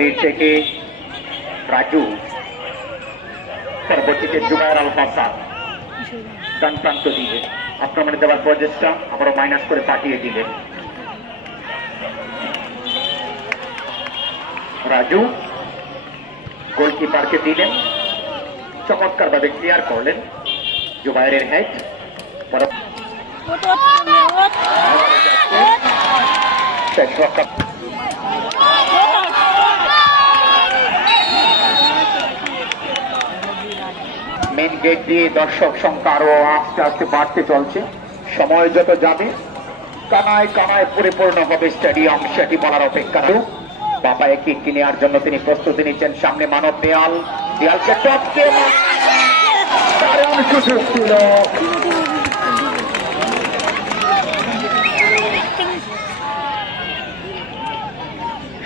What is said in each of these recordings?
মনির থেকে রাজু পরবর্তীতে জুবায়ের আল হাসান ডান প্রান্ত দিয়ে আক্রমণে দেওয়ার প্রচেষ্টা আবারও মাইনাস করে পাঠিয়ে দিলেন। রাজু গোলকিপারকে দিলেন। চমৎকার ভাবে ক্লিয়ার করলেন জুবাইরের হেড শেষ রক্ষা মেন গেট দিয়ে দর্শক সংখ্যা আরও আস্তে আস্তে বাড়তে চলছে। সময় যত যাবে, কানায় কানায় পরিপূর্ণ হবে স্টেডিয়াম সেটি বলার অপেক্ষা। বাপায় কিক নেওয়ার জন্য তিনি প্রস্তুতি নিচ্ছেন সামনে মানব দেয়াল। দেয়ালকে টপকে ছিল।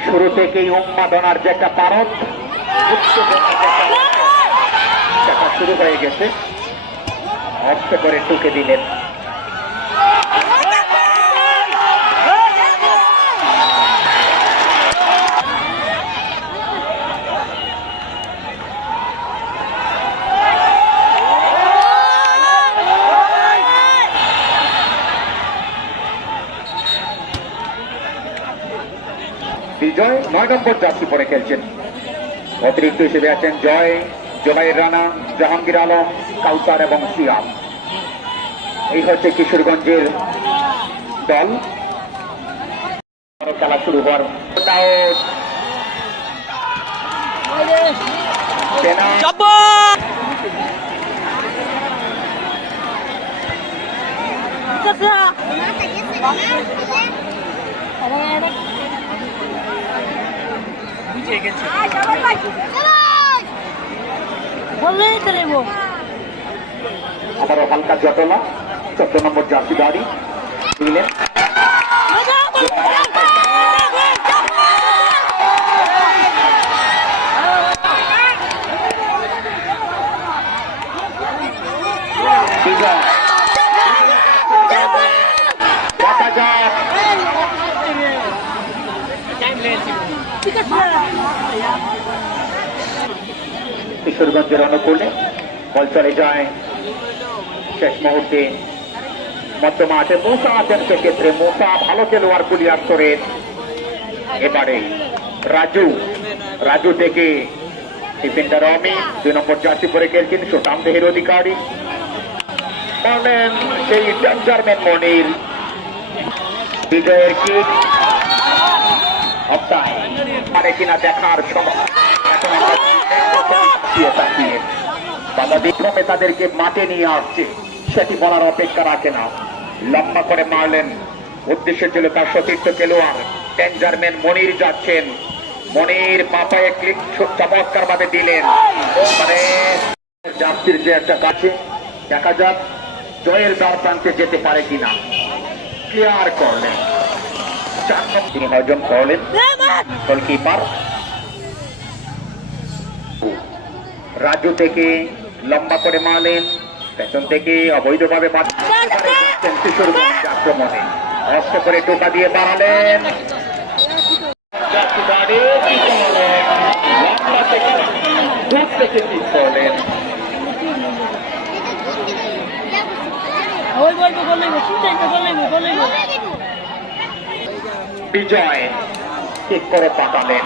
শুরু থেকেই উন্মাদনার যে একটা পারদ উত্তেজনার যে একটা সেটা শুরু হয়ে গেছে। অস্ত করে টুকে দিলেন। বিজয় নয় নম্বর জার্সি পরে খেলছেন। অতিরিক্ত হিসেবে আছেন জয়। জোবাইর রানা জাহাঙ্গীর আলম কাউসার এবং সিয়াম এই হচ্ছে কিশোরগঞ্জের দল। খেলা শুরু হওয়ার আউট। পেনাল্টি। বললেই তো নেব। আবারও হালকা জটলা চোদ্দ নম্বর জার্সি গাড়ি নিলেন। কিশোরগঞ্জের অনুকূলে বল চলে যায়। শেষ মুহূর্তে মধ্য মাঠে মৌসা আছেন সেক্ষেত্রে। মৌসা ভালো খেলোয়াড় কুলিয়ার করে এবারে রাজু। রাজু থেকে ডিফেন্ডার অমি দুই নম্বর জার্সি পরে খেলছেন সুটাম দেহের অধিকারী সেই ডেঞ্জারম্যান মনির বিজয়ের কিক। অফসাইড পারে কিনা দেখার সময়। এখন তাকিয়ে তাকিয়ে। বাবা বিক্রমে তাদেরকে মাঠে নিয়ে আসছে। সেটি বলার অপেক্ষা রাখে না। লম্বা করে মারলেন। উদ্দেশ্য ছিল তার সতীর্থ খেলোয়াড় ডেঞ্জারম্যান মনির যাচ্ছেন। মনির পাপায় ক্লিক চমৎকার ভাবে দিলেন। মানে যাত্রীর যে একটা কাছে দেখা যাক জয়ের দ্বার প্রান্তে যেতে পারে কিনা। ক্লিয়ার করলেন? তিনি হজম করলেন। গোলকিপার রাজু থেকে লম্বা করে মারলেন পেছন থেকে অবৈধভাবে কিশোরগঞ্জ আক্রমণে। অস্ত করে টোকা দিয়ে বাড়ালেন। বিজয় ঠিক করে পাঠালেন।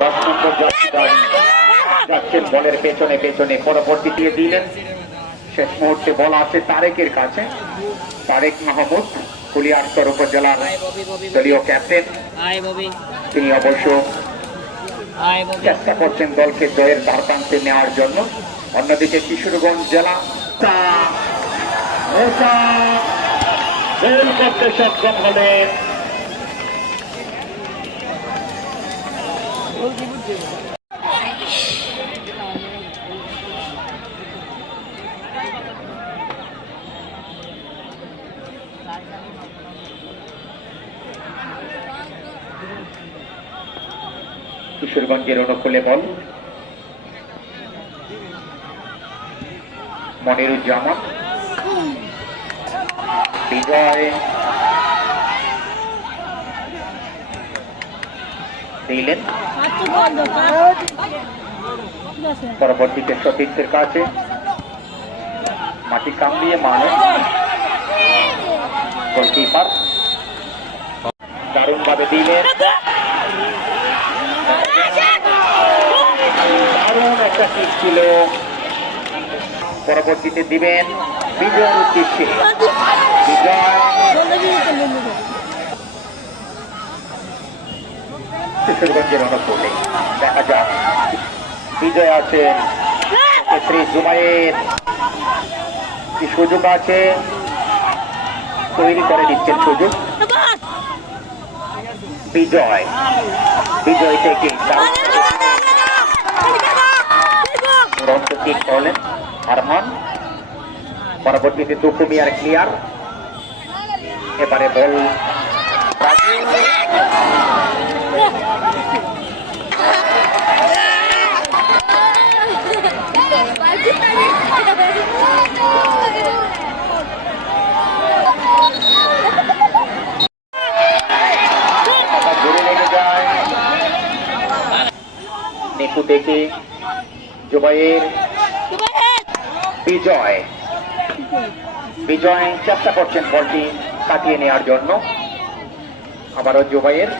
দশ নম্বর যাচ্ছেন বলের পেছনে পেছনে পরবর্তী দিয়ে দিলেন। শেষ মুহূর্তে বল আসে তারেকের কাছে। তারেক মাহমুদ কুলিয়ারচর উপজেলার দলীয় ক্যাপ্টেন। তিনি অবশ্য চেষ্টা করছেন দলকে জয়ের ধার প্রান্তে নেওয়ার জন্য। অন্যদিকে কিশোরগঞ্জ জেলা গোল করতে সক্ষম হলেন কিশোরগঞ্জের অনুকূলে বল। মনিরুজ্জামান। বিজয়। দিলেন। পরবর্তীতে সতীর্থের কাছে। মাটি কামড়িয়ে মারল গোলকিপার দারুণ ভাবে দিলেন দারুণ একটা কিক ছিল। পরবর্তীতে দিবেন উদ্দেশ্যে। বিজয় বন্ধুকে কিশোরগঞ্জের অনুকূলে দেখা যাক। বিজয় আছেন। শ্রী জুমায়ের কি সুযোগ আছে? তৈরি করে দিচ্ছেন সুযোগ। বিজয়। বিজয় থেকে কিক করলেন আরমান, পরবর্তীতে দুকু মিয়ার ক্লিয়ার। এবারে বল আবার নেকু থেকে জুবাইয়ের বিজয়। বিজয় চেষ্টা করছেন বলটি কাটিয়ে নেওয়ার জন্য। আবারও জুবাইয়ের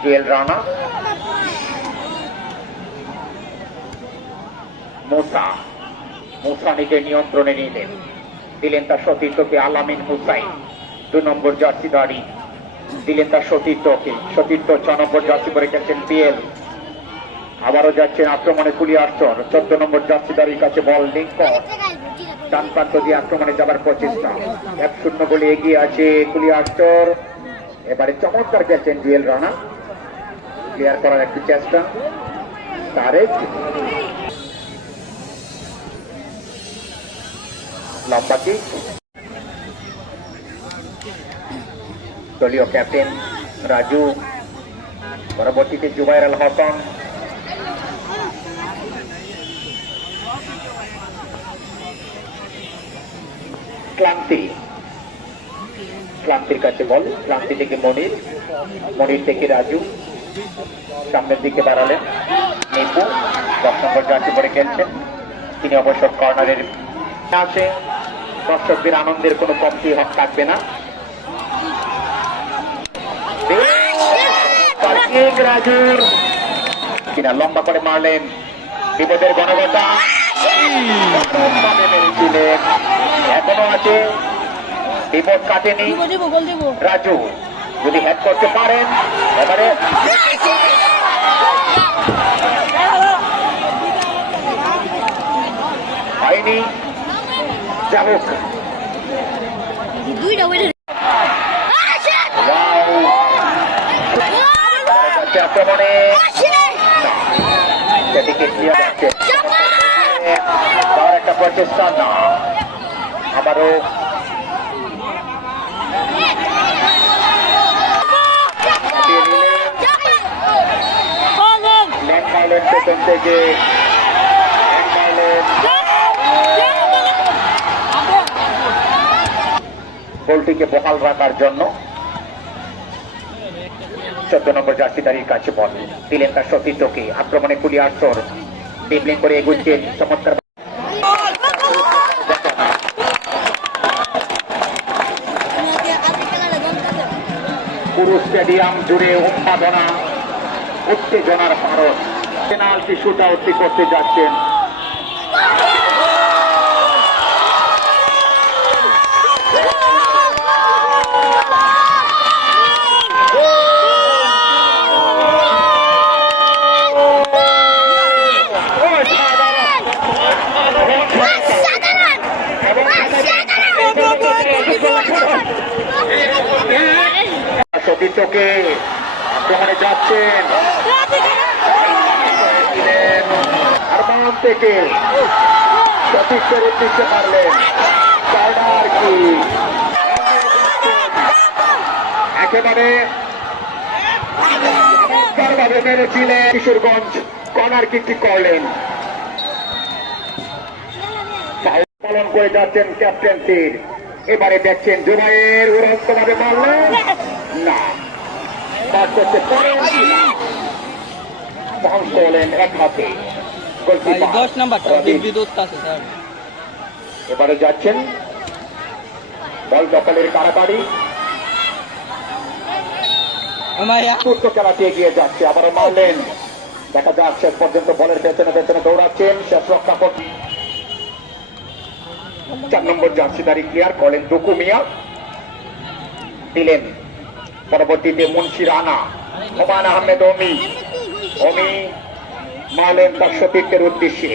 জুয়েল রানা, মুসা। মুসা নিজে নিয়ন্ত্রণে নিলেন। দিলেন তার সতীর্থকে আলামিন মুসাই দু নম্বর জার্সি দাঁড়ি। দিলেন তার সতীর্থকে। সতীর্থ ছ নম্বর জার্সি পরে গেছেন পিএল। আবারও যাচ্ছেন আক্রমণে কুলি আসর চোদ্দ নম্বর জার্সিদারির কাছে বল, লিঙ্কন। ডান প্রান্ত দিয়ে আক্রমণে যাবার প্রচেষ্টা। এক শূন্য বলে এগিয়ে আছে কুলি আসর এবারে চমৎকার গেছেন জুয়েল রানা। ক্লিয়ার করার একটি চেষ্টা। তারেক। লম্বা কিক দলীয় ক্যাপ্টেন রাজু। পরবর্তীতে জুবাইর আল হাসান। ক্লান্তি। ক্লান্তির কাছে বল, ক্লান্তি থেকে মনির মনির থেকে রাজু। সামনের দিকে বাড়ালেন নিপু দশ নম্বর জার্সি পরে খেলছেন। তিনি অবশ্য কর্নারের আছে দর্শকদের আনন্দের কোনো কমতি থাকবে না। কিনা লম্বা করে মারলেন বিপদের গণগতা আছে বিপদ কাটেনি। রাজু যদি হ্যাক করতে পারেন এবারে হয়নি। যা হোক। আক্রমণে। সেদিকে একটা প্রচেষ্টা। না। আবারও পেছন থেকে গোলটিকে বহাল রাখার জন্য চোদ্দ নম্বর জার্সিদারির কাছে বল। দিলেন তার সতীর্থকে। আক্রমণে কুলি আটচর ডিবলিং করে এগুচ্ছেন। চমৎকার স্টেডিয়াম জুড়ে উন্মাদনা উত্তেজনার ভারত পেনাল্টি শুট আউটটি করতে যাচ্ছেন। সতীর্থকে আক্রমণে যাচ্ছেন। থেকে সতীর্থের উদ্দেশ্যে পারলেন। কর্নার কি? একেবারে চমৎকারভাবে মেরেছিলেন কিশোরগঞ্জ। কর্নার কিকটি করলেন? পালন করে যাচ্ছেন ক্যাপ্টেন এবারে দেখছেন জুবাইয়ের উড়ন্ত ভাবে মারলেন না পাস করতে পারেন ধ্বংস হলেন এক হাতে ভাই গোলকিপার দশ নাম্বারটা বিদ্যুৎ আছে স্যার এবারে যাচ্ছেন। বল দখলের কারাকারি। চতুর্থ খেলাতে এগিয়ে যাচ্ছে আবার মারলেন। দেখা যাক শেষ পর্যন্ত বলের পেছনে পেছনে দৌড়াচ্ছেন শেষ রক্ষা করতে চার নম্বর জার্সিদারি ক্লিয়ার করলেন দুকু মিয়া। দিলেন। পরবর্তীতে মুন্সি রানা হুমায়ুন আহমেদ অমি অমি মারলেন তার সতীর্থের উদ্দেশ্যে।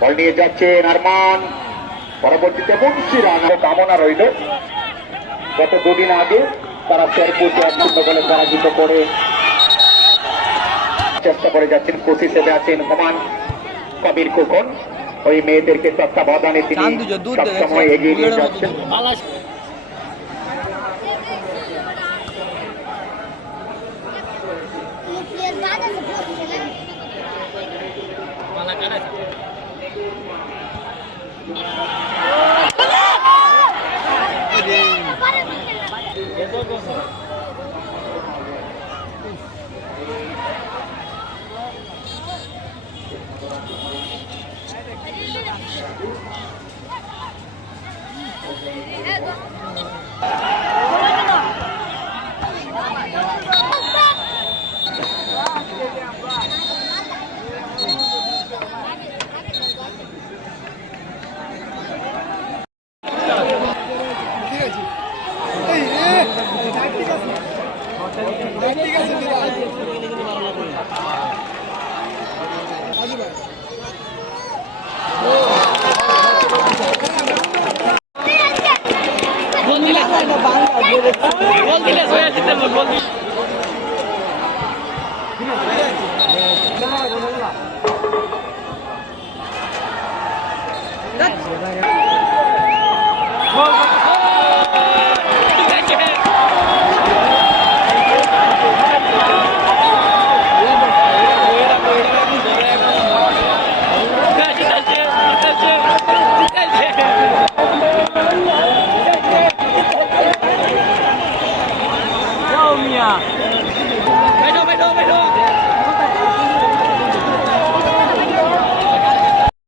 বল নিয়ে যাচ্ছেন আরমান। পরবর্তীতে মুন্সি রানা। কামনা রইল। গত দুদিন আগে তারা শেরপুরকে এক বলে পরাজিত করে চেষ্টা করে যাচ্ছেন কোচ হিসেবে আছেন হুমান কবির কুকন ওই মেয়েদেরকে তত্ত্বাবধানে তিনি সবসময় এগিয়ে নিয়ে যাচ্ছেন। দুধ। বালাস